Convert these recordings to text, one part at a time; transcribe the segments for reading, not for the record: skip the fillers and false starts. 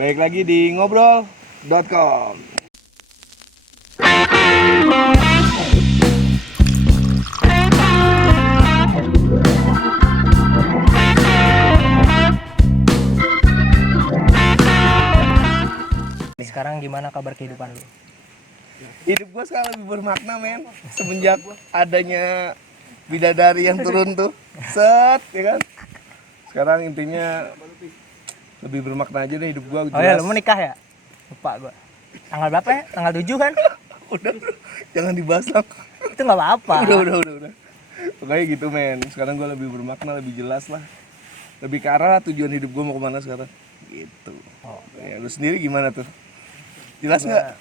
Baik lagi di ngobrol.com. Sekarang gimana kabar kehidupan lu? Hidup gue sekarang lebih bermakna, men. Semenjak adanya bidadari yang turun tuh, set, ya kan. Sekarang intinya lebih bermakna aja deh hidup gue. Oh ya, lu mau nikah ya? Lupa gua. Tanggal berapa ya? Tanggal 7 kan? Udah, jangan dibahas lah. Itu nggak apa-apa. Udah. Pokoknya gitu, men. Sekarang gue lebih bermakna, lebih jelas lah. Lebih ke arah tujuan hidup gue mau kemana sekarang. Gitu. Oh. Ya, lu sendiri gimana tuh? Jelas nggak?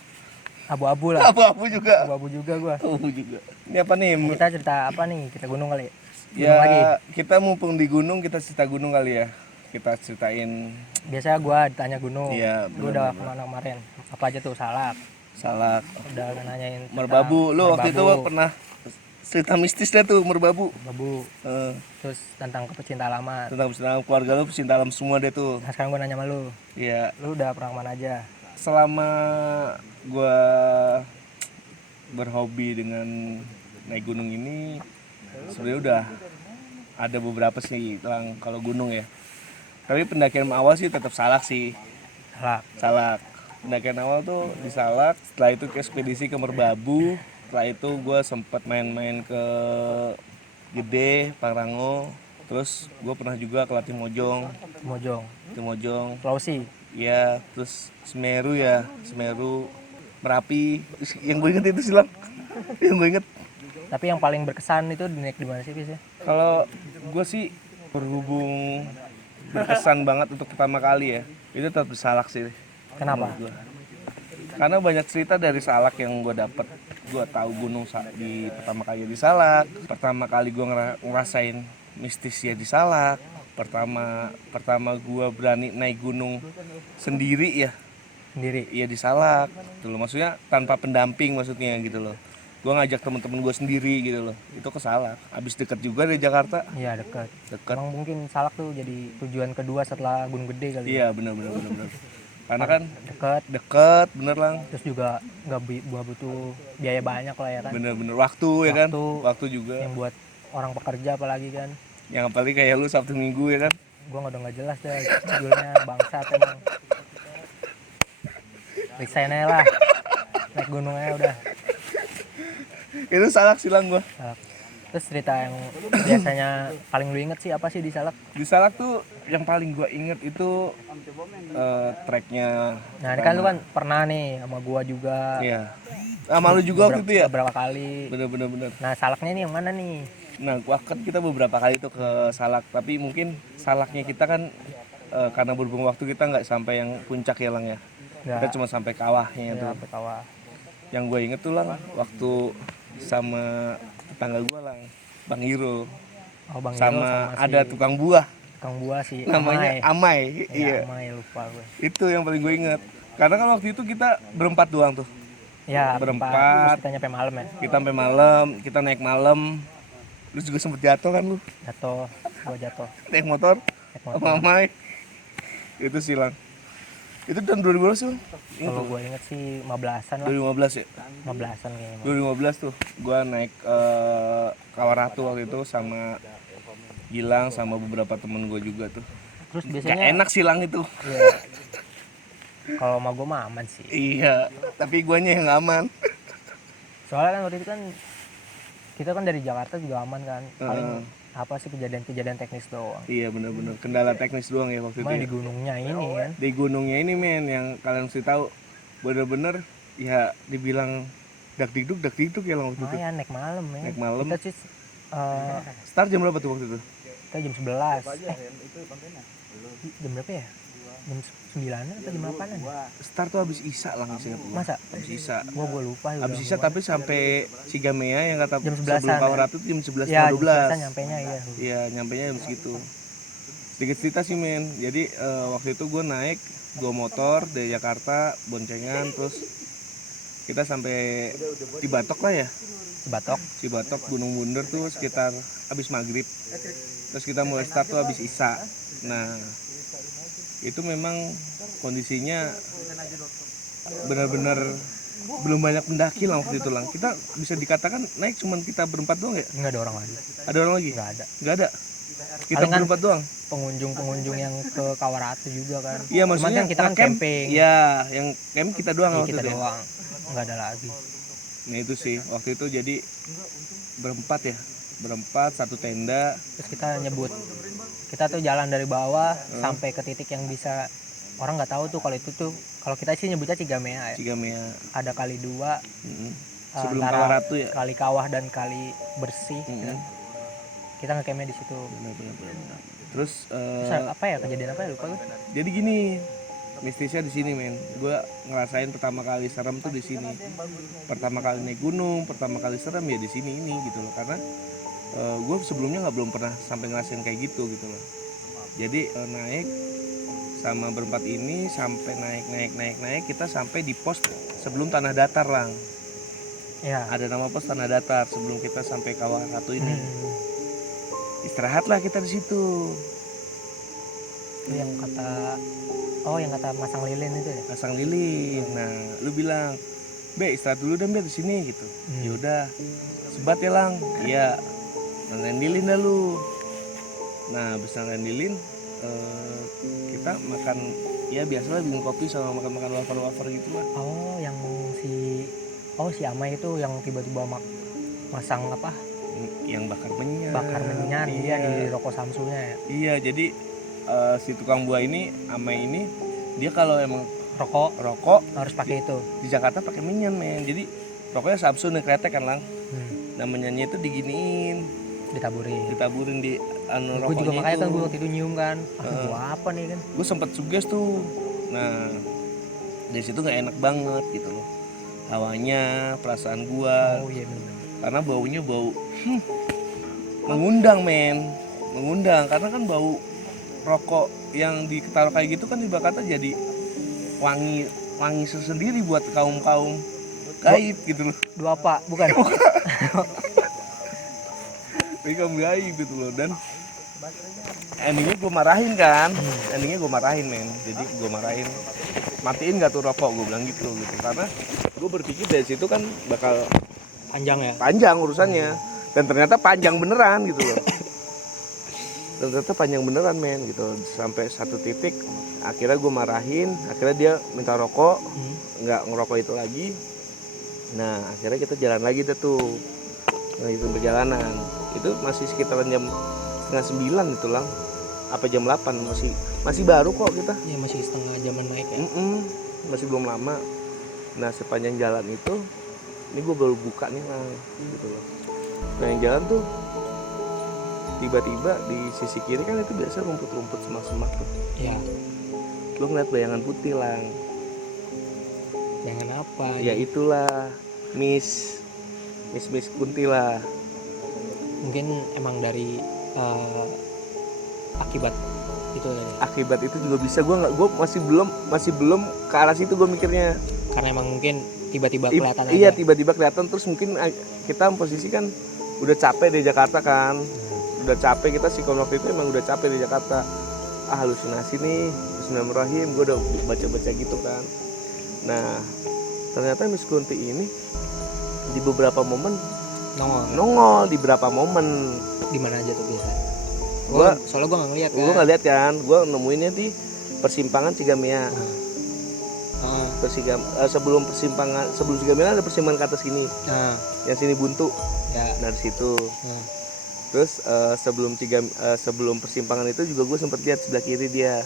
Abu-abu lah. Abu-abu juga. Abu-abu juga gua. Abu juga. Ini apa nih? Kita cerita apa nih? Kita gunung kali. Gunung Ya, lagi. kita mumpung di gunung, kita cerita gunung kali ya. Kita ceritain Biasanya gua ditanya gunung. Iya, Gua udah kemana kemarin? Apa aja tuh? Salak. Salak, Udah nanyain tentang Merbabu. Lu waktu itu pernah cerita mistisnya tuh Merbabu. Merbabu. Terus tentang pecinta alamat. Tentang pecinta alam, keluarga lu pecinta alam semua deh tuh. Nah, sekarang gua nanya sama lu. Iya. Lu udah pernah kemana aja? Selama gua berhobi dengan naik gunung ini, sebenarnya udah ada beberapa sih lang kalau gunung ya. Tapi pendakian awal sih tetap Salak sih. Salak. Pendakian awal tuh di Salak, setelah itu ke ekspedisi ke Merbabu. Setelah itu gue sempet main-main ke Gede, Pangrango. Terus gue pernah juga ke Latimojong. Latimojong. Sulawesi. Ya, terus Semeru ya, Semeru, Merapi. Yang gue inget itu silang. Yang gue inget. Tapi yang paling berkesan itu naik di mana sih biasanya? Kalau gue sih berhubung berkesan banget untuk pertama kali ya, itu tetap di Salak sih. Kenapa? Karena banyak cerita dari Salak yang gue dapet. Gue tahu gunung di pertama kali di Salak. Pertama kali gue ngerasain mistisnya di Salak. Pertama gue berani naik gunung sendiri ya. Iya di Salak. Gitu loh. Maksudnya tanpa pendamping maksudnya gitu loh. Gue ngajak temen-temen gue sendiri gitu loh. Itu ke Salak. Abis deket juga dari Jakarta. Iya dekat. Emang mungkin Salak tuh jadi tujuan kedua setelah Gunung Gede kali. Iya benar. Karena kan dekat bener lang. Terus juga nggak butuh biaya banyak lah ya kan. Bener waktu ya kan. Waktu juga. Yang buat orang pekerja apalagi kan. Yang apalagi kayak lu Sabtu Minggu ya kan. Gua nggak jelas deh judulnya bangsat emang. Resign aja lah. Naik gunungnya udah. Itu Salak silang gua. Terus cerita yang biasanya paling lu inget sih apa sih di Salak? Di Salak tuh yang paling gua inget itu treknya. Nah ini kan lu kan pernah nih sama gua juga. Iya. Sama lu juga waktu itu ya? Beberapa kali. Bener. Nah Salaknya ini yang mana nih? Nah kan kita beberapa kali tuh ke Salak. Tapi mungkin Salaknya kita kan karena berhubung waktu kita nggak sampai yang puncak ya lang ya. Kita cuma sampai kawahnya tuh. Sampai kawah. Yang gue inget tuh lang waktu sama tetangga gue lang, Bang Hiro. Bang Hiro sama ada tukang buah sih namanya Amai. Iya. Amai, lupa gue. Itu yang paling gue inget karena kan waktu itu kita berempat doang tuh. Ya berempat. Terus kita nyampe malam ya. Kita sampai malam, kita naik malam. Lu juga sempet jatuh kan lu? Gua jatuh. Naik motor sama Amai. Itu sih lang. Itu tahun 2012 sih. Kalau gue inget sih 15-an lah. 2015 ya? 15-an kayaknya. 2015 tuh gue naik Kawaratu waktu itu sama Gilang sama beberapa temen gue juga tuh. Terus biasanya gak enak sih lang itu. Iya. Kalau sama gue mah aman sih. Iya, tapi guanya yang aman. Soalnya kan waktu itu kan kita kan dari Jakarta juga aman kan. Paling apa sih kejadian teknis doang. Iya benar-benar kendala teknis doang ya waktu itu. Di gunungnya ini kan. Di gunungnya ini men yang kalian mesti tahu bener-bener ya dibilang dak dikduk ya waktu itu. Ya naik malam ya. Naik malam. Kita sih start jam berapa tuh waktu itu? Kita jam 11. Jam berapa ya? Jam 9-an atau jam 8-an? Start tuh habis Isya lah sih. Masa? Habis Isya. Gua lupa. Habis Isya tapi sampai Sigamea yang kata jam sebelum Kawaratu tuh jam 11 ya, 12. Iya, nyampenya iya. Iya, nyampenya jam segitu. Sedikit cerita sih men. Jadi waktu itu gue naik 2 motor dari Jakarta, boncengan, terus kita sampai Cibatok lah ya. Cibatok Gunung Bunder tuh sekitar habis maghrib. Terus kita mulai start tuh habis Isya. Nah itu memang kondisinya benar-benar belum banyak pendaki lah waktu itu lang. Kita bisa dikatakan naik cuman kita berempat doang ya? Nggak ada orang lagi. Ada orang lagi? Nggak ada. Nggak ada. Kita Paling kan berempat doang. Pengunjung yang ke Kawaratu juga kan. Iya Cuman maksudnya kan kita kan camp. camping. Iya, yang camp kita doang Iya, waktu kita itu. Ya? doang. Nggak ada lagi. Nah itu sih waktu itu jadi berempat ya, berempat satu tenda. Terus kita nyebut, kita tuh jalan dari bawah sampai ke titik yang bisa orang nggak tahu tuh kalau itu tuh, kalau kita sih nyebutnya Cigamea ya. Cigamea. Ada kali dua. Sebelum Antara Kawaratu ya. Kali Kawah dan Kali Bersih. Ya. Kita nge-campnya di situ. Benar. Terus Terus apa ya kejadian apa ya lupa gue. jadi gini, mistisnya di sini men. Gue ngerasain pertama kali serem tuh di sini. Pertama kali naik gunung, pertama kali serem ya di sini ini gitu loh. Karena gue sebelumnya belum pernah sampai ngerasain kayak gitu loh. Jadi naik sama berempat ini sampai naik kita sampai di pos sebelum tanah datar lang. Ya. Ada nama pos tanah datar sebelum kita sampai Kawaratu ini. Istirahatlah kita di situ. Itu yang kata masang lilin itu ya. Pasang lilin. Nah, lu bilang, "Be, istirahat dulu deh Be di sini" gitu. Ya udah. Sebat ya lang. Iya. Ngelendilin dah lu. Nah, habis ngelendilin kita makan ya biasalah bikin kopi sama makan wafer gitu lah. Si Amai itu yang tiba-tiba masang apa? Yang bakar menyan. Iya di rokok Samsunya ya. Iya, jadi si tukang buah ini Amai ini dia kalau emang rokok harus pakai itu. Di Jakarta pakai menyan men. Jadi rokoknya Samsu nih kretek kan lang. Nah menyanyi itu diginiin, ditaburin di rokoknya. Gue juga makanya itu. kan gue waktu itu nyium kan. Gua apa nih kan? Gue sempet suges tuh. Nah dari situ nggak enak banget gitu loh. Hawanya, perasaan gua. Oh iya benar. Karena baunya bau mengundang men. Mengundang karena kan bau rokok yang ditaruh kayak gitu kan dibakar jadi wangi sendiri buat kaum gaib gitu loh. Dua apa? Bukan. Ini kaum gaib gitu loh. Dan endingnya gue marahin kan. Men. Jadi gue marahin, matiin gak tuh rokok, gue bilang gitu karena gue berpikir dari situ kan bakal panjang urusannya. Dan ternyata panjang beneran gitu loh. Men gitu. Sampai satu titik akhirnya gue marahin, akhirnya dia minta rokok, nggak ngerokok itu lagi. Nah akhirnya kita jalan lagi tuh. Nah itu perjalanan itu masih sekitaran jam 8:30 itu lang, apa jam 8, masih baru kok kita. Ya masih setengah jaman naik ya. Masih belum lama. Nah sepanjang jalan itu ini gue baru buka nih lang gitu loh. Nah yang jalan tuh tiba-tiba di sisi kiri kan itu biasa rumput-rumput semak-semak tuh. Iya. Gue ngeliat bayangan putih lang. Bayangan apa? Ya itulah Miss Kunti lah. Mungkin emang dari akibat itu tadi. Akibat itu juga bisa. Gue masih belum ke arah situ gue mikirnya. Karena emang mungkin tiba-tiba kelihatan aja. Iya tiba-tiba kelihatan, terus mungkin kita posisi kan udah capek di Jakarta kan. Udah capek kita waktu itu emang udah capek di Jakarta. Halusinasi nih. Bismillahirrahmanirrahim. Gue udah baca-baca gitu kan. Nah ternyata Miss Kunti ini di beberapa momen nongol di beberapa momen. Di mana aja tuh biasa? Soalnya gue nggak ngeliat kan. Gue nggak lihat kan. Gue nemuinnya di persimpangan Cigamea. Sebelum Cigamea ada persimpangan ke atas sini. Yang sini buntu. Ya. Dari situ. Terus sebelum persimpangan itu juga gue sempat lihat sebelah kiri dia.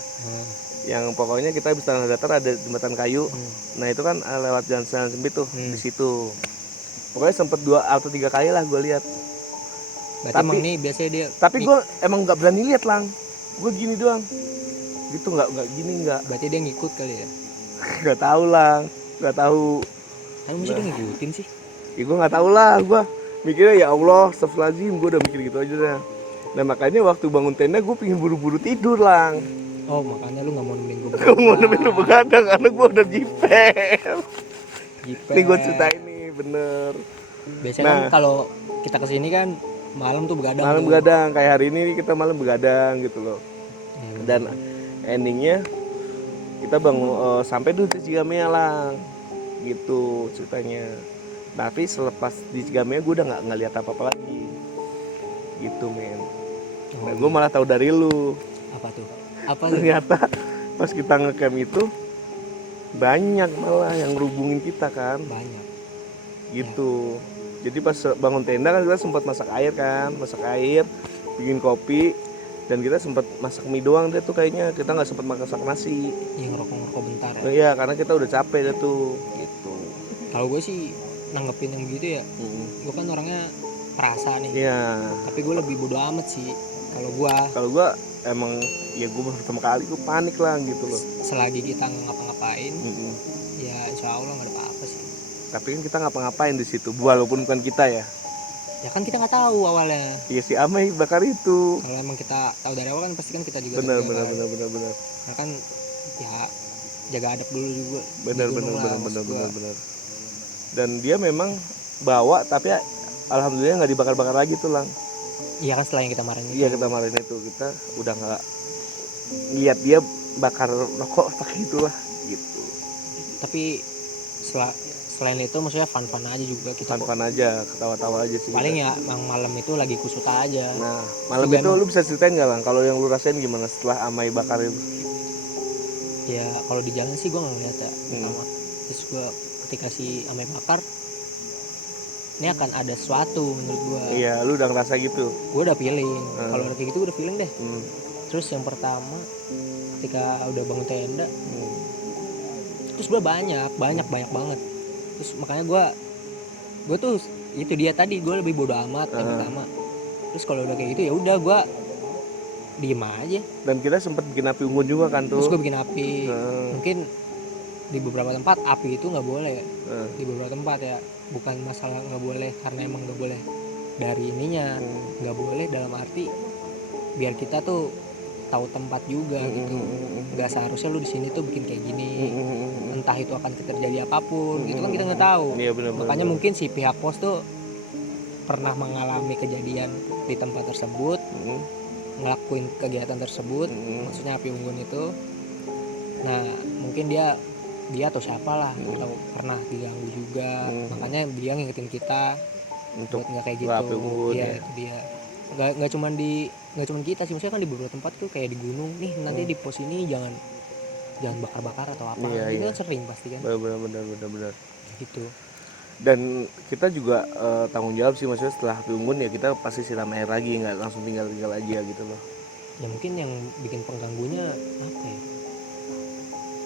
Yang pokoknya kita habis tanah datar ada jembatan kayu. Nah itu kan lewat jalan sempit tuh di situ. Pokoknya sempet 2 atau 3 kali lah gue lihat. Berarti emang nih biasanya dia. Tapi gue emang nggak berani lihat lang. Gue gini doang. Gitu nggak gini nggak. Berarti dia ngikut kali ya? Nggak tahu lang. Nggak tahu. Tapi mesti dia ngikutin sih. Ya gue nggak tahu lah. Gue mikirnya ya Allah, astagfirullahaladzim. Gue udah mikir gitu aja dah. Nah makanya waktu bangun tenda gue pengen buru-buru tidur lang. Oh makanya lu nggak mau nemenin gue. Gue mau nemenin lu begadang karena gue udah jiper. Ini gue ceritain nih bener. Biasanya kan kalau kita kesini kan malam tuh begadang. Malam begadang, kayak hari ini kita malam begadang gitu loh. Dan endingnya kita bangun sampai dulu di Cigamea lah gitu ceritanya. Tapi selepas di Cigamea gue udah nggak lihat apa-apa lagi gitu men. Nah gue malah tahu dari lu Apa tuh? Apa tuh? ternyata pas kita ngecamp itu banyak malah yang ngerubungin kita kan Banyak. gitu. Jadi pas bangun tenda kan kita sempat masak air, bikin kopi, dan kita sempat masak mie doang deh tuh kayaknya. Kita nggak sempat masak nasi. Yang ngerokok bentar ya. Iya karena kita udah capek deh tuh gitu. Kalau gue sih nanggepin yang begitu ya, gue kan orangnya perasa nih. Iya. Tapi gue lebih bodo amat sih. Kalau gue emang ya gue baru pertama kali gue panik lah gitu loh. selagi kita nggak ngapa-ngapain, ya insya Allah nggak ada apa-apa sih. Tapi kan kita ngapa-ngapain di situ, walaupun bukan kita ya. Ya kan kita nggak tahu awalnya. Iya si Amai bakar itu. Kalau emang kita tahu dari awal kan pasti kan kita juga Benar. Ya kan ya jaga adab dulu juga. Benar. Di gunung lah, maksud gua. Dan dia memang bawa tapi alhamdulillah nggak dibakar-bakar lagi tuh lang. Iya kan setelah yang kita marahin itu. Iya kita kemarin itu kita udah nggak lihat dia bakar rokok pakai itulah gitu. Tapi selain itu maksudnya fun aja juga kita. Fun aja, ketawa-tawa aja sih. Paling kita. ya emang malam itu lagi kusut aja. Nah malam juga itu emang, lu bisa ceritain nggak lang? Kalau yang lu rasain gimana setelah Amai bakar itu? ya kalau di jalan sih gue nggak ngeliat ya pertama. Terus gue ketika si Amai bakar, ini akan ada sesuatu menurut gue. Iya lu udah ngerasa gitu. Gue udah feeling. Kalau udah kayak gitu gue udah feeling deh. Terus yang pertama ketika udah bangun tenda, terus gue banyak banget. Terus makanya gue tuh itu dia tadi gue lebih bodo amat yang pertama. Terus kalau udah kayak gitu ya udah gue diem aja. Dan kita sempat bikin api unggun juga kan tuh. Terus gue bikin api. Mungkin di beberapa tempat api itu nggak boleh. Di beberapa tempat ya bukan masalah nggak boleh karena emang nggak boleh dari ininya, nggak boleh dalam arti biar kita tuh tahu tempat juga gitu. Nggak seharusnya lu di sini tuh bikin kayak gini. Entah itu akan terjadi apapun, itu kan kita nggak tahu. Iya, bener. Makanya mungkin si pihak pos tuh pernah mengalami kejadian di tempat tersebut, ngelakuin kegiatan tersebut, maksudnya api unggun itu. Nah mungkin dia atau siapalah atau pernah diganggu juga, makanya dia ngingetin kita untuk nggak kayak gitu. Iya itu dia. Nggak cuma kita sih, maksudnya kan di beberapa tempat tuh kayak di gunung nih nanti di pos ini jangan bakar atau apa. Itu kan sering pasti kan. Benar. Gitu. Dan kita juga tanggung jawab sih, maksudnya setelah api unggun ya kita pasti siram air lagi, nggak langsung tinggal aja gitu loh. Ya mungkin yang bikin pengganggunya apa ya,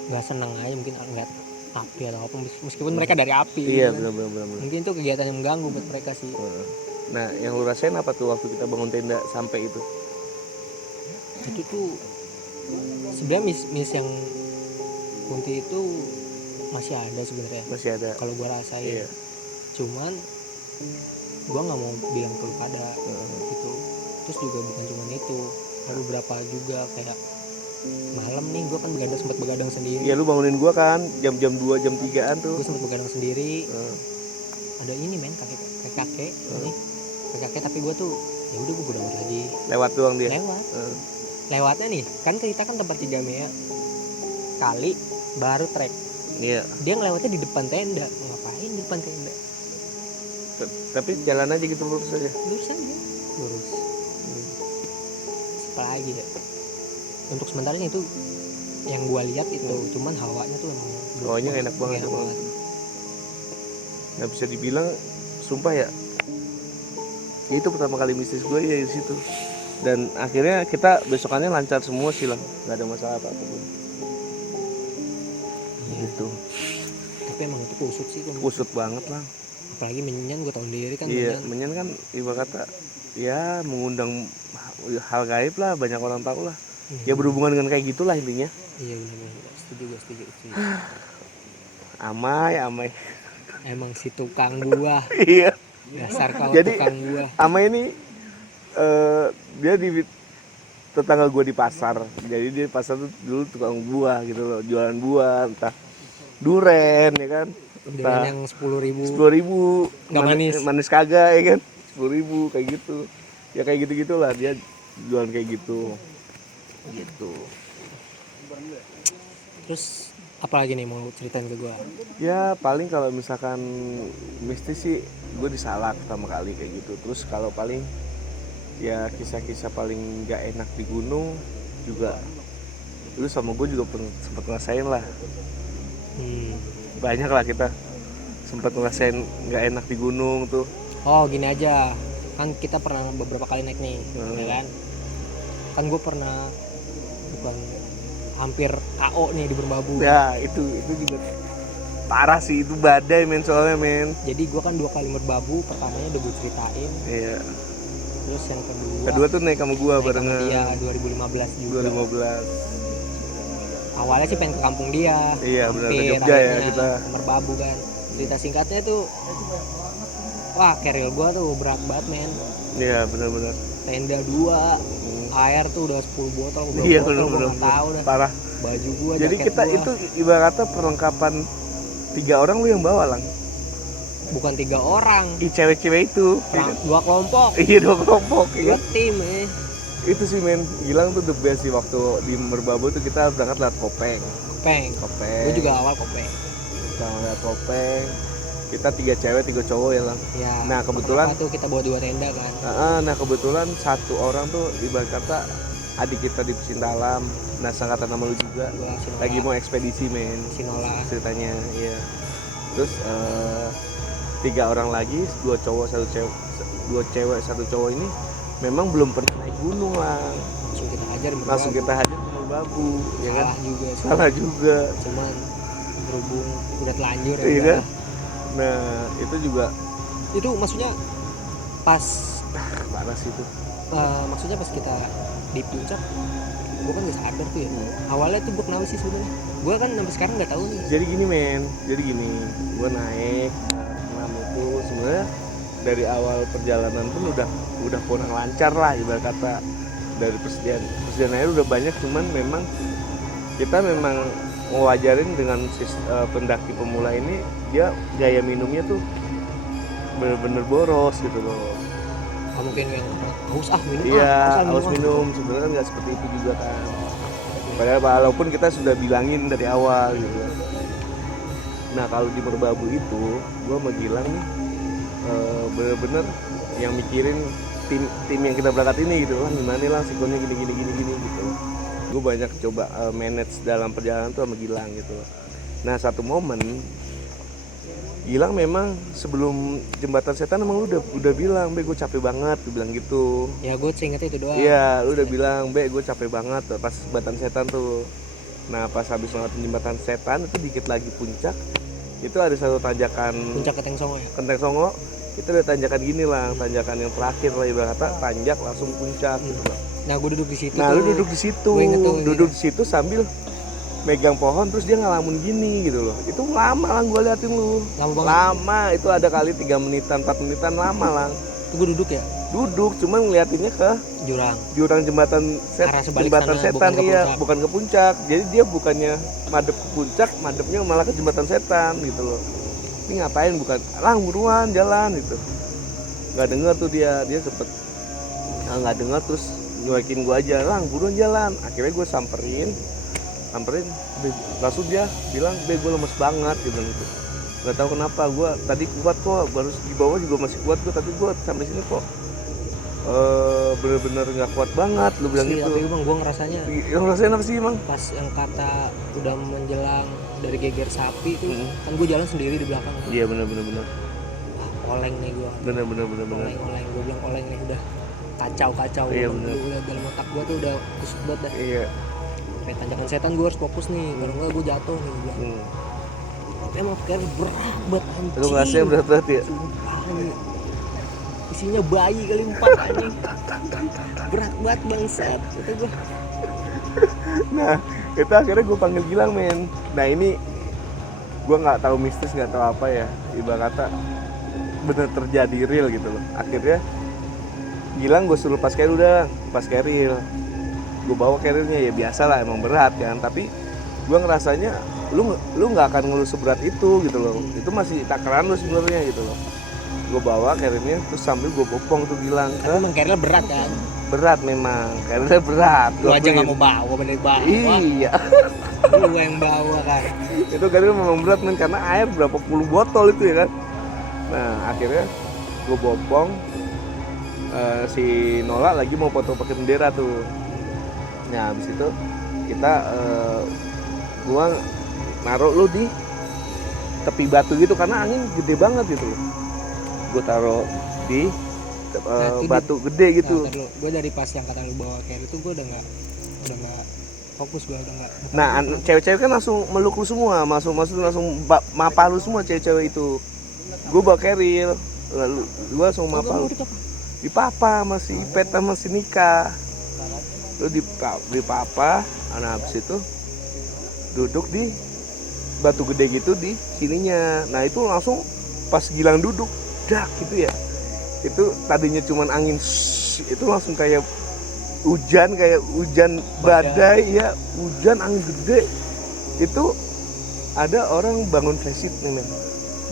nggak senang aja mungkin ngeliat api atau apa, meskipun mereka dari api. Iya kan? benar. Mungkin itu kegiatan yang mengganggu buat mereka sih. Nah yang lu rasain apa tuh waktu kita bangun tenda sampai itu? Itu tuh sebenarnya mis yang kunti itu masih ada sebenarnya. Masih ada. Kalau gua rasain. Iya. Cuman gua nggak mau bilang ke lu pada gitu. Terus juga bukan cuma itu, ada beberapa juga kayak malam nih gua kan sempat begadang sendiri. Iya lu bangunin gua kan jam 2 jam 3-an tuh. Gua sempat begadang sendiri. Ada ini men kakek ini kakek, tapi gua tuh ya udah gua bodo amat lagi. Lewat doang dia. Lewatnya nih kan kita kan tempat Cigamea kali baru trek. Iya. Dia ngelewatnya di depan tenda. Ngapain di depan tenda? Tapi jalan aja gitu lurus aja. Lurus. Apa lagi ya? Untuk sementara itu yang gua lihat itu, cuman hawanya tuh emang hawanya enak banget. Nggak bisa dibilang, sumpah ya. Itu pertama kali mistis gue ya di situ. Dan akhirnya kita besokannya lancar semua sih lah, nggak ada masalah apapun. Gitu. Tapi emang itu kusut sih. Kusut banget lah. Apalagi Menyan gue tahu sendiri kan. Iya, Menyan kan ibarat kata ya mengundang hal gaib lah, banyak orang tahu lah. Ya berhubungan dengan kayak gitulah intinya. Iya benar. Setuju. Amai. Emang si tukang buah. Iya. Dasar kau jadi, tukang buah. Amai ini dia di tetangga gue di pasar. Jadi dia di pasar tuh dulu tukang buah gitu loh, jualan buah, entah duren ya kan. Dengan yang 10.000 nggak manis kagak ya kan, 10.000 kayak gitu ya, kayak gitulah dia jualan kayak gitu. Terus apalagi nih mau ceritain ke gue? Ya paling kalau misalkan mistis sih gue disalak pertama kali kayak gitu. Terus kalau paling ya kisah-kisah paling nggak enak di gunung juga lu sama gue juga sempet ngerasain lah. Banyak lah kita sempet ngerasain nggak enak di gunung tuh. Oh gini aja, kan kita pernah beberapa kali naik nih, ya kan? Kan gue pernah bukan hampir KO nih di Merbabu. Ya itu juga parah sih, itu badai men soalnya men. Jadi gue kan 2 kali Merbabu, pertamanya udah gue ceritain. Iya. Terus yang Kedua tuh naik sama gue naik barengan. sama dia 2015 juga. 2015. Awalnya sih pengen ke kampung dia. Iya benar, ke Hampir Jogja ya akhirnya kita. ke Merbabu kan. Cerita singkatnya tuh, wah keril gue tuh berat banget men. Iya benar-benar. Tenda 2, air tuh udah 10 botol, Iya botol gue benar-benar. nggak tahu dah. Parah. Baju gue, Jadi jaket kita gua. itu ibaratnya perlengkapan 3 orang lu yang bawa lang. Bukan 3 orang, Cewek-cewek itu. 2 kelompok, Iya 2 kelompok. 2 Iya. tim Itu sih men, Gilang tuh the best sih waktu di Merbabu tuh kita berangkat lewat Kopeng. Kopeng. Gue juga awal Kopeng. Kita lewat Kopeng. Kita 3 cewek 3 cowok ya lang. Ya. Nah kebetulan tuh kita bawa 2 tenda kan. Nah kebetulan satu orang tuh ibarat kata adik kita di Pecintalam. Nah sangkatan nama lu juga. Gua Sinola. Lagi mau ekspedisi men. Sinola. Ceritanya, iya. Terus 3 orang lagi, 2 cowok 1 cewek, 2 cewek 1 cowok ini memang belum pernah naik gunung lah. Langsung kita hajar di Langsung Merbabu. kita hajar ke Merbabu, ya kan? Salah juga sih. Salah juga. Cuman berhubung udah telanjur Iya ya. kan? Nah itu juga Itu maksudnya pas parah sih itu. maksudnya pas kita di puncak, gue kan gak sadar tuh ya. Awalnya tuh gue kenapa sih sebenarnya? Gue kan sampai sekarang nggak tahu nih. Jadi gini men, gue naik malam itu sebenarnya dari awal perjalanan pun udah kurang lancar lah ibarat kata. Dari persediaan air udah banyak, cuman memang kita memang mewajarin dengan pendaki pemula ini, dia gaya minumnya tuh bener-bener boros gitu loh. Mungkin yang haus minum. Iya, haus haus minum sebenarnya kan nggak seperti itu juga kan. Padahal walaupun kita sudah bilangin dari awal gitu. Nah kalau di Merbabu itu, gue sama Gilang nih bener-bener yang mikirin tim yang kita berangkat ini gitu kan, gimana nih lang sikonnya gini gitu. Gue banyak coba manage dalam perjalanan tuh sama Gilang gitu. Nah satu momen Gilang memang sebelum jembatan setan emang lu udah bilang, "Be, gue capek banget," lu bilang gitu. Ya gue ingetnya itu doang. Iya, lu udah bilang, "Be, gue capek banget," pas jembatan setan tuh. Nah pas habis ngelewatin jembatan setan itu dikit lagi puncak, itu ada satu tanjakan Puncak Keteng Songo ya. Kenteng Songo. Itu ada tanjakan gini lah, tanjakan yang terakhir lah ibarat kata, tanjak langsung puncak gitu loh. Nah gue duduk di situ. Nah tuh. lu duduk di situ, Gua inget tuh, duduk di situ sambil megang pohon, terus dia ngelamun gini gitu loh. Itu lama lah gue liatin lu. Lama banget. Lama, itu ada kali 3 menitan, 4 menitan lama lah. Itu gue duduk ya. Duduk, cuman ngeliatinnya ke Jurang jembatan Arah sebalik jembatan sana, setan, bukan ke iya, puncak. bukan ke puncak. Jadi dia bukannya madep ke puncak, madepnya malah ke jembatan setan gitu loh. Ini ngapain, bukan, lang buruan jalan gitu. Nggak dengar tuh dia sempet nggak dengar, terus nyuekin gue aja, lang buruan jalan. Akhirnya gue samperin, langsung dia bilang, "Be, gue lemes banget," gitu gitu. Gak tahu kenapa, gue tadi kuat kok, baru di bawah juga masih kuat gue, tapi gue sampai sini kok bener-bener nggak kuat banget, lu bilang gitu. Tapi bang gue ngerasanya Yang ngerasain apa sih emang? pas yang kata udah menjelang dari geger sapi tuh, kan gue jalan sendiri di belakang. Iya bener. Oleng nih gue. Bener. Oleng, gue bilang oleng nih udah kacau. Iya, bener. Udah dalam otak gue tuh udah kusut banget dah. Iya. Kayak tanjakan setan gue harus fokus nih, kalau enggak gue jatuh nih gue bilang. Tapi emang kayak berat banget anjing. Lu ngerasain berat-berat ya? Sumpah nih. Isinya bayi kali 4 anjing. Berat banget bangsat kata gue. Nah itu akhirnya gue panggil Gilang men. Nah ini gue nggak tahu mistis, nggak tahu apa ya, ibarat kata bener terjadi real gitu loh. Akhirnya Gilang gue suruh pas keril, gue bawa kerilnya, ya biasa lah emang berat kan, tapi gue ngerasanya lu nggak akan ngeluh seberat itu gitu loh. Itu masih takaran lu sebenarnya gitu loh. Gue bawa kerilnya, terus sambil gue bopong tuh Gilang. Tapi emang kerilnya berat kan. Berat memang, kerilnya berat. Lu aja nggak mau bawa, bener bawa. Iya. Lu yang bawa kan. Itu Karil memang berat men, karena air berapa puluh botol itu ya kan. Nah akhirnya gue bopong, si Nola lagi mau foto pakai bendera tuh. Nah habis itu kita gua naruh lu di tepi batu gitu karena angin gede banget gitu. Gue taruh di batu gede gitu. Nah, gue dari pas yang kata lu bawa carry itu gue udah nggak fokus, gue udah nggak. Nah cewek-cewek kan langsung meluk lu semua, langsung mapa lu semua cewek-cewek itu. Gue bawa Keril, lalu gue langsung mapa lu. Di papa masih Ipet sama si Nika. Lu di papa, nah habis itu duduk di batu gede gitu di sininya. Nah itu langsung pas Gilang duduk, dak gitu ya. Itu tadinya cuman angin, itu langsung kayak hujan badai ya, hujan angin gede. Itu ada orang bangun flashit nih men,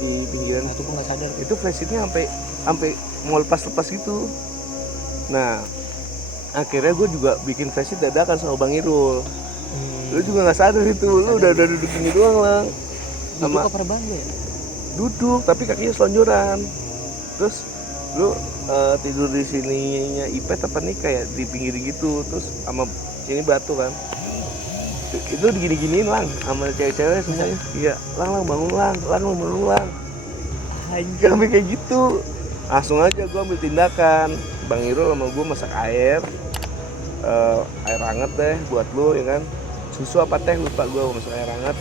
di pinggiran. Nah, itu gue nggak sadar. Itu flashitnya sampai mau lepas gitu. Nah akhirnya gue juga bikin flashit dadakan sama Bang Irul. Lu juga nggak sadar itu, lu udah duduk gini doang lah. Duduk apa rebahan ya? Duduk tapi kakinya selonjoran. Terus lu tidur di sininya Ipet apa nih kayak di pinggir gitu, terus sama sini batu kan. Itu digini-giniin lang sama cewek-cewek semuanya. Iya, lang bangun lang bangun lang. Anjir, sampai kayak gitu. Langsung aja gua ambil tindakan. Bang Irul sama gua masak air hangat deh buat lu ya kan. Susu apa teh lupa gua masak air hangat.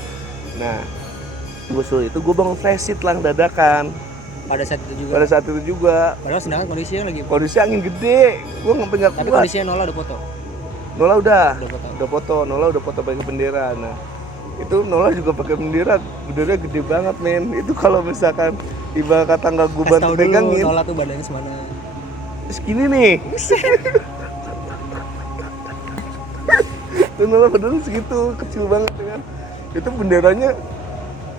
Nah, gua suruh itu gua bangun flashit lang dadakan. Pada saat itu juga. Padahal sedangkan kondisinya angin gede. Gua nggak kuat. Tapi kondisinya Nola udah foto. Nola udah foto. Nola udah foto pakai bendera. Nah, itu Nola juga pakai bendera gede banget men. Itu kalau misalkan ibarat kata nggak gua bantu pegangin. Nola tuh badannya semana? Segini nih. Itu Nola badannya segitu, kecil banget kan. Itu benderanya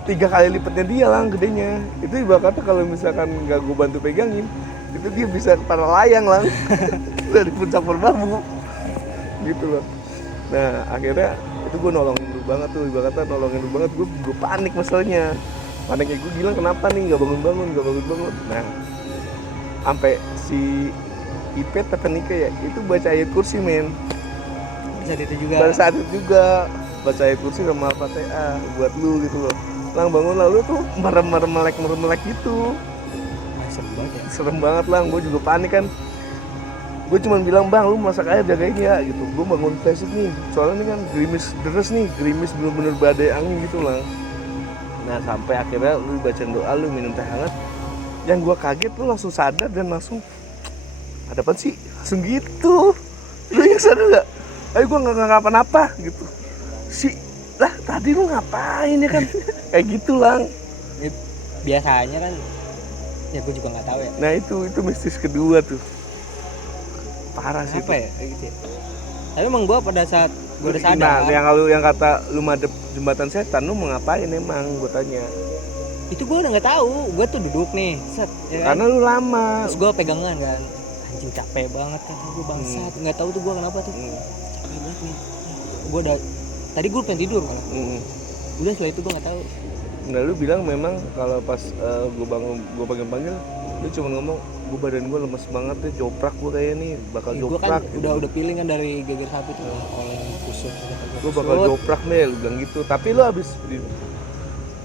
3 kali lipatnya dia lah gedenya. Itu ibarat kata kalau misalkan nggak gue bantu pegangin, itu dia bisa para layang lah dari puncak Merbabu gitu loh. Nah akhirnya itu gue nolongin lu banget tuh, ibarat kata nolongin lu banget. Gue panik masalahnya, paniknya gue bilang kenapa nih nggak bangun. Nah sampai si Ipet atau Nika ya itu baca ayat kursi men. Pada saat itu juga baca ayat kursi sama Al-Fatihah buat lu gitu loh. Lang bangun lalu tuh merem-melek gitu. Serem banget lang, gue juga panik kan. Gue cuma bilang bang lu masak air jagain ya gitu. Gue bangun flashit nih, soalnya ini kan gerimis bener-bener badai angin gitu lang. Nah sampai akhirnya lu bacain doa, lu minum teh hangat. Yang gue kaget lu langsung sadar dan langsung ada apa sih? Langsung gitu. Lu yang sadar gak? Ayo gue gak ngapa-napa gitu. Lah tadi lu ngapain ya kan? Kayak gitu lang. Biasanya kan ya gue juga nggak tahu ya. Nah itu mistis kedua tuh parah sih apa ya kayak gitu ya. Tapi emang gue pada saat gue udah sadar. Nah yang kata lu madep jembatan setan, lu mau ngapain emang? Gue tanya. Itu gue udah nggak tahu. Gue tuh duduk nih set ya kan? Karena lu lama. Terus gue pegangan kan, anjing capek banget kan gue bangsat. Nggak tahu tuh gue kenapa tuh capek banget nih. Gue udah tadi gue pengen tidur malah. Udah setelah itu gue nggak tahu. Nah lu bilang memang kalau pas gue panggil lu cuma ngomong gue badan gue lemes banget deh, joprak gue kayak nih bakal joprak. Gue kan gitu. udah feeling kan dari geger sapi tuh kalau kusut. Gue bakal joprak deh, lu bilang gitu. Tapi lu abis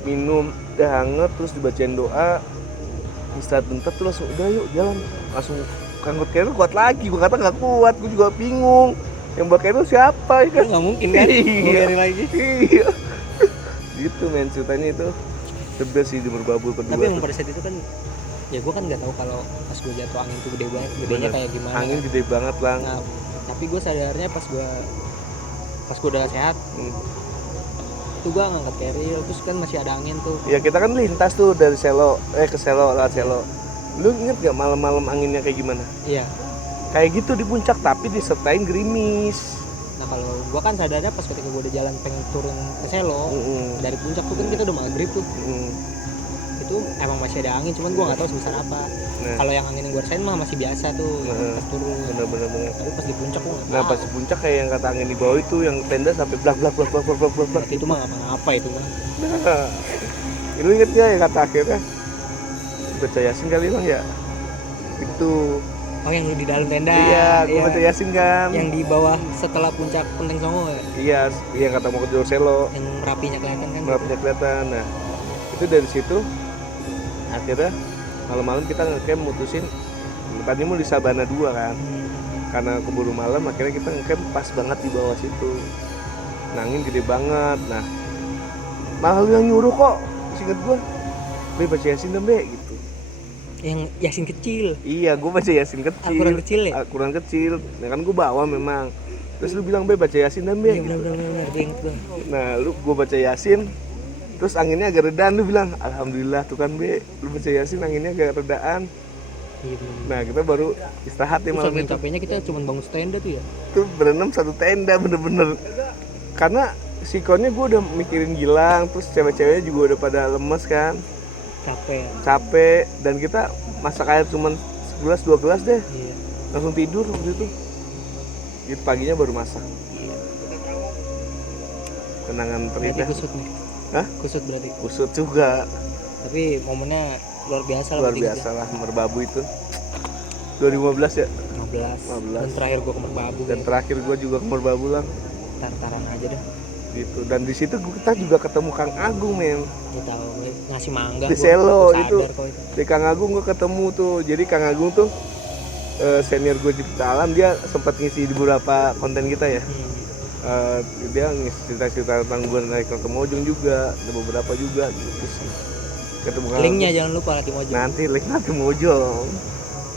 minum teh hangat terus dibacain doa, istirahat bentar tuh langsung udah yuk jalan, langsung kangkut Keril kuat lagi. Gue kata nggak kuat, gue juga bingung. Yang bakal Keril siapa ya kan? Nggak mungkin kan? Iya lagi. Iya. Gitu men, ceritanya itu the best sih di Merbabu kedua. Tapi emang pada saat itu kan ya gue kan nggak tahu kalau pas gue jatuh angin itu gede banget, gedenya kayak gimana. Angin gede banget lang. Nah, tapi gue sadarnya pas gue udah sehat. Itu gue ngangkat Keril, terus kan masih ada angin tuh. Ya kita kan lintas tuh dari Selo ke Selo lewat Selo. Lu inget gak malam-malam anginnya kayak gimana? Iya. Kayak gitu di puncak tapi disertain gerimis. Nah kalau gue kan sadarnya pas ketika gue udah jalan pengen turun ke Selo dari puncak tuh kan kita udah maghrib tuh. Itu itu emang masih ada angin, cuman gue nggak tahu sebesar apa. Nah. Kalau yang angin yang gue rasain mah masih biasa tuh, pas turun. Bener. Tapi pas di puncak gue nggak tahu. Nah pas di puncak kayak yang kata angin di bawah itu, yang tenda sampai blak. Berarti itu mah apa itu mah. Nah, lu inget gak ya kata akhirnya baca Yasin kali Bang ya? Itu. Oh yang lu di dalam tenda. Iya, gue baca Yasin kan. Yang di bawah setelah puncak Penteng Songo ya. Iya, yang kata mau ke Jorselo. Yang Merapinya kelihatan kan. Merapinya kelihatan. Nah, itu dari situ akhirnya malam-malam kita ngecamp mutusin tadi mau di Sabana 2 kan. Karena keburu malam akhirnya kita ngecamp pas banget di bawah situ. Angin gede banget. Nah, malah lu yang nyuruh kok. Ingat gue, Be baca Yasin dong Be gitu. Yang Yasin kecil. Iya, gue baca Yasin kecil. Al-Quran kecil ya? Al-Quran kecil. Nah kan gue bawa memang. Terus lu bilang Be baca Yasin dan Be. Iya Gitu. benar gue inget tuh. Nah, gue baca Yasin. Terus anginnya agak redaan, lu bilang alhamdulillah tuh kan Be. Lu baca Yasin anginnya agak redaan. Iya benar. Nah, kita baru istirahat ya malam Saking itu. capeknya kita cuma bangun tenda tuh ya. Tuh berenam satu tenda bener-bener. Karena sikonnya gue udah mikirin Gilang, terus cewek-ceweknya juga udah pada lemes kan. Capek dan kita masak air cuman 11-2 gelas deh. Iya. Langsung tidur waktu itu. Gitu paginya baru masak. Kenangan Berarti terindah. kusut nih. Hah? Kusut berarti. Kusut juga. Tapi momennya luar biasa lah. Luar biasa lah Merbabu itu. 2015 ya? 15. Dan terakhir gue ke Merbabu. Dan terakhir gue juga ke Merbabu lah. Taran aja dah. Gitu. Dan di situ kita juga ketemu Kang Agung men. Ya tahu ngasih mangga. Di Selo gua itu. itu. Di Kang Agung gue ketemu tuh. Jadi Kang Agung tuh senior gue di Pecinta Alam, dia sempat ngisi di beberapa konten kita ya. Dia ngisi cerita-cerita tentang gue naik ke Mojong juga, ada beberapa juga gitu sih. Ketemu Kang Linknya Agung. jangan lupa Lati Mojong. Nanti link nanti Mojong.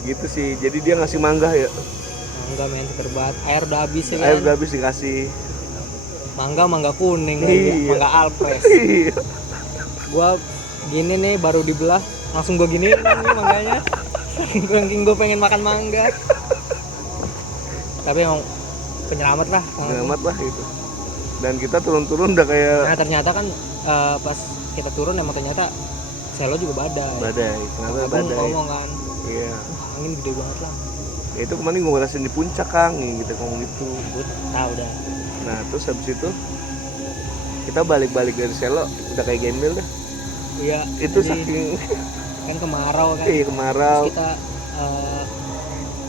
Gitu sih. Jadi dia ngasih mangga ya. Mangga men terbat. Air udah habis ya kan. Air udah habis dikasih. Mangga kuning Iya. mangga Alpres. Iya. Gua gini nih baru dibelah langsung gua gini nih mangganya. Saking gue pengen makan mangga. Tapi emang penyelamat lah. Penyelamat lah gitu. Dan kita turun-turun udah kayak. Nah ternyata kan pas kita turun emang ternyata Selo juga badai. Ternyata Agung badai. ngomong kan. Iya. Wah angin gede banget lah. Ya, itu kemarin gue ngerasain di puncak Kang, gitu ngomong gitu. Gue tahu dah. Nah terus habis itu kita balik dari Selo udah kayak gembel dah. Iya. Itu jadi, saking kan kemarau kan. iya kemarau. Terus kita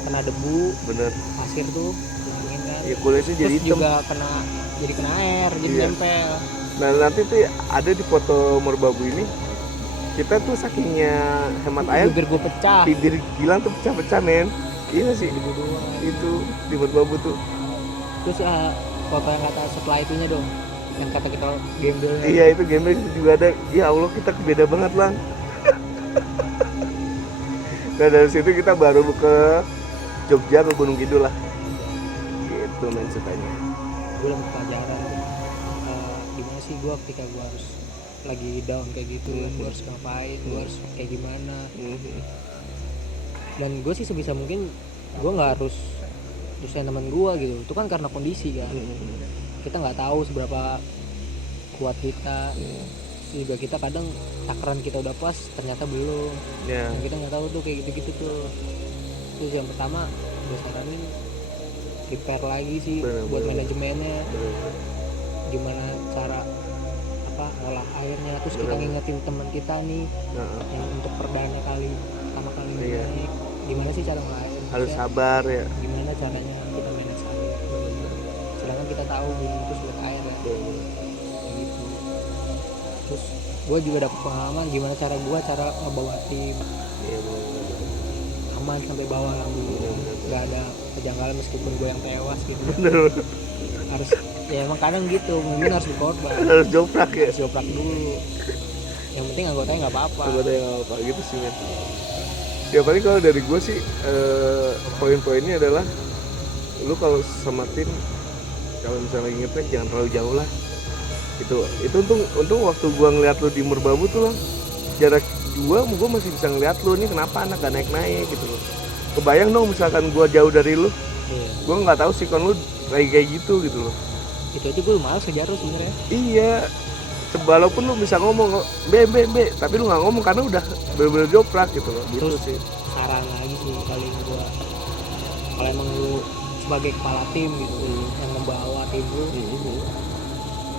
kena debu. Bener. Pasir tuh dingin kan. Ya kulitnya jadi Terus hitam. juga kena air, jadi Iya. nempel. Nah nanti tuh ada di foto Merbabu ini kita tuh sakingnya hemat air, Bibir gue pecah. bibir Gilang tuh pecah-pecah men. Iya sih. Itu di Merbabu tuh. Terus foto yang kata setelah itunya dong, yang kata kita gembel. Iya itu gembel juga ada. Ya Allah kita beda banget Lang. Nah dari situ kita baru ke Jogja ke Gunung Kidul lah. Gitu men ceritanya. Gue dapet pelajaran gimana sih gue ketika gue harus lagi down kayak gitu ya, gue harus ngapain, gue harus kayak gimana. Dan gue sih sebisa mungkin gue nggak harus nyusahin teman gue gitu, itu kan karena kondisi kan. Kita nggak tahu seberapa kuat kita. Juga kita kadang takaran kita udah pas ternyata belum. Nah, kita nggak tahu tuh kayak gitu-gitu tuh. Terus yang pertama gue saranin prepare lagi sih buat manajemennya. Gimana cara ngolah airnya, terus kita ngingetin teman kita nih yang untuk pertama kali naik, gimana sih cara ngolah air, harus sabar ya, gimana caranya kita manage air, sedangkan kita tahu belum terus buat air ya. Kayak gitu. Terus gue juga dapet pengalaman gimana cara ngebawa tim aman sampai bawah, alhamdulillah nggak ada kejanggalan meskipun gue yang tewas gitu. Harus ya emang kadang gitu, mungkin harus dikorban, harus joprak ya, harus joprak dulu, yang penting anggotanya nggak apa-apa gitu sih men. Ya paling kalau dari gue sih poin-poinnya adalah lu kalau sama tim kalau misalnya lagi ngetrek jangan terlalu jauh lah. Itu untung waktu gue ngeliat lu di Merbabu tuh lah, jarak gue masih bisa ngeliat lu nih kenapa anak gak naik gitu loh. Kebayang dong misalkan gue jauh dari lu, gue nggak tahu sikon lu kayak gitu loh. Itu aja gue malas ngejar lu sebenarnya. Iya, walaupun lu bisa ngomong B, tapi lu nggak ngomong karena udah bener-bener joprak gitu loh. Gitu Terus sih. saran lagi sih paling gua, kalau emang lu sebagai kepala tim gitu yang membawa tim lu,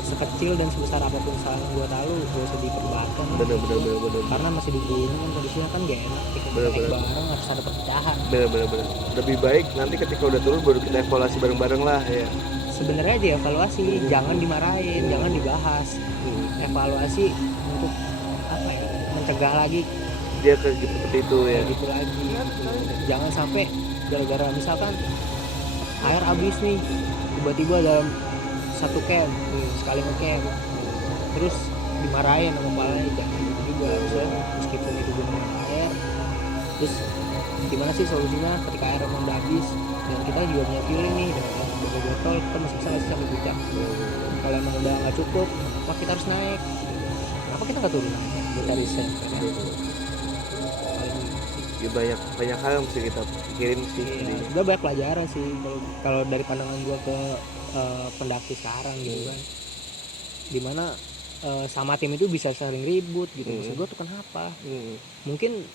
sekecil dan sebesar apapun kesalahan yang gua tahu gak usah diperdebatkan. Bener. Karena masih di gunung kan kondisinya kan gak enak, kita naik bareng harus ada perpecahan. Bener. Lebih baik nanti ketika udah turun baru kita evaluasi bareng-bareng lah ya. Sebenarnya dievaluasi, jangan dimarahin, jangan dibahas. Evaluasi untuk apa ya, mencegah lagi Dia kayak gitu seperti itu ya. kayak gitu lagi. Jangan sampai gara-gara misalkan air habis nih tiba-tiba dalam satu camp sekali ngecamp terus dimarahin sama kepalanya, jangan gitu juga. Misalnya meskipun itu gunung air, terus gimana sih solusinya ketika air emang udah habis dan kita juga punya feeling nih dengan sebagai botol kita masih bisa ngasih sampai puncak. Kalau emang udah nggak cukup apa kita harus naik, kenapa kita nggak turun aja buat cari sen kan? Ya, banyak hal yang mesti kita pikirin sih. Juga banyak pelajaran sih kalau dari pandangan gua ke pendaki sekarang gitu kan, dimana sama tim itu bisa sering ribut gitu. Maksud gua tuh kenapa? Mungkin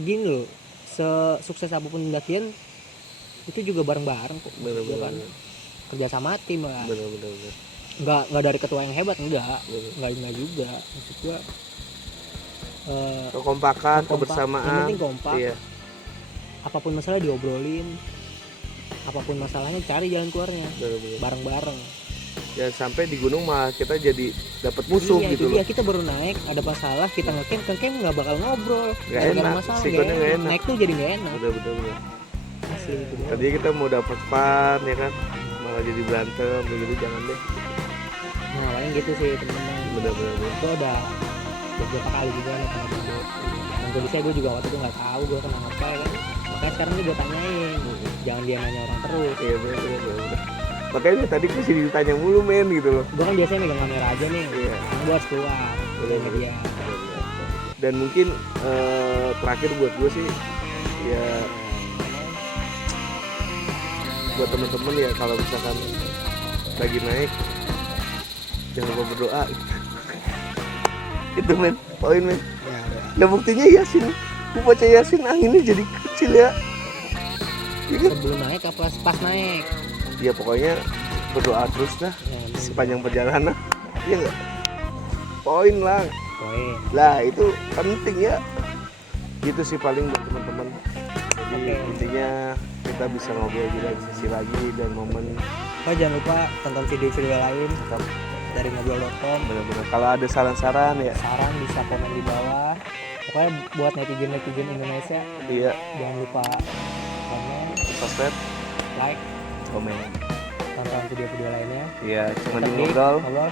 gini loh, sesukses apapun pendakian itu juga bareng-bareng kok. Bener. Kan kerja sama tim lah. Bener. Nggak dari ketua yang hebat, enggak juga. Maksud gua Kekompakan, kebersamaan. Yang penting kompak. Iya. Apapun masalah diobrolin, apapun masalahnya cari jalan keluarnya. Bener. Bareng-bareng. Ya sampai di gunung malah kita jadi dapat musuh Iya, gitu loh. loh. Kita baru naik, ada masalah, kita ngecamp nggak bakal ngobrol. Gak enak, Masalah, sikonnya gak enak. Naik tuh jadi nggak enak. Bener. Asli itu. Tadinya kita mau dapat fun ya kan, malah jadi berantem begitu, jangan deh. Nah paling gitu sih teman-teman. Bener. Gue udah beberapa kali juga naik sama Bobo. Dan kondisinya gue juga waktu itu nggak tahu gue kenapa kan. Makanya sekarang gue tanyain, jangan dia nanya orang terus. Iya bener. Makanya tadi gue sih ditanya mulu men gitu loh. Gue kan biasanya megang kamera aja nih. Iya. Gue harus keluar dari media. Dan mungkin terakhir buat gue sih ya, buat temen-temen ya kalau misalkan lagi naik jangan lupa berdoa. Itu men, poin men. Ya, Nah buktinya Yasin, gue baca Yasin anginnya jadi kecil ya. sebelum naik apa pas naik? Ya pokoknya berdoa terus dah Ya, sepanjang perjalanan. Iya nggak? Poin lah. poin. Lah itu penting ya. Gitu sih paling buat teman-teman. Jadi Oke. intinya kita bisa ngobrol juga di sisi lagi dan momen. Oh, jangan lupa tonton video-video lain Tetap dari ngobrol.com. benar-benar. Kalau ada saran-saran ya, Saran bisa komen di bawah. Pokoknya buat netizen Indonesia iya, jangan lupa komen, subscribe, like, komen. tonton video-video lainnya. Iya, cuma di Tetap di ngobrol.com. ngobrol.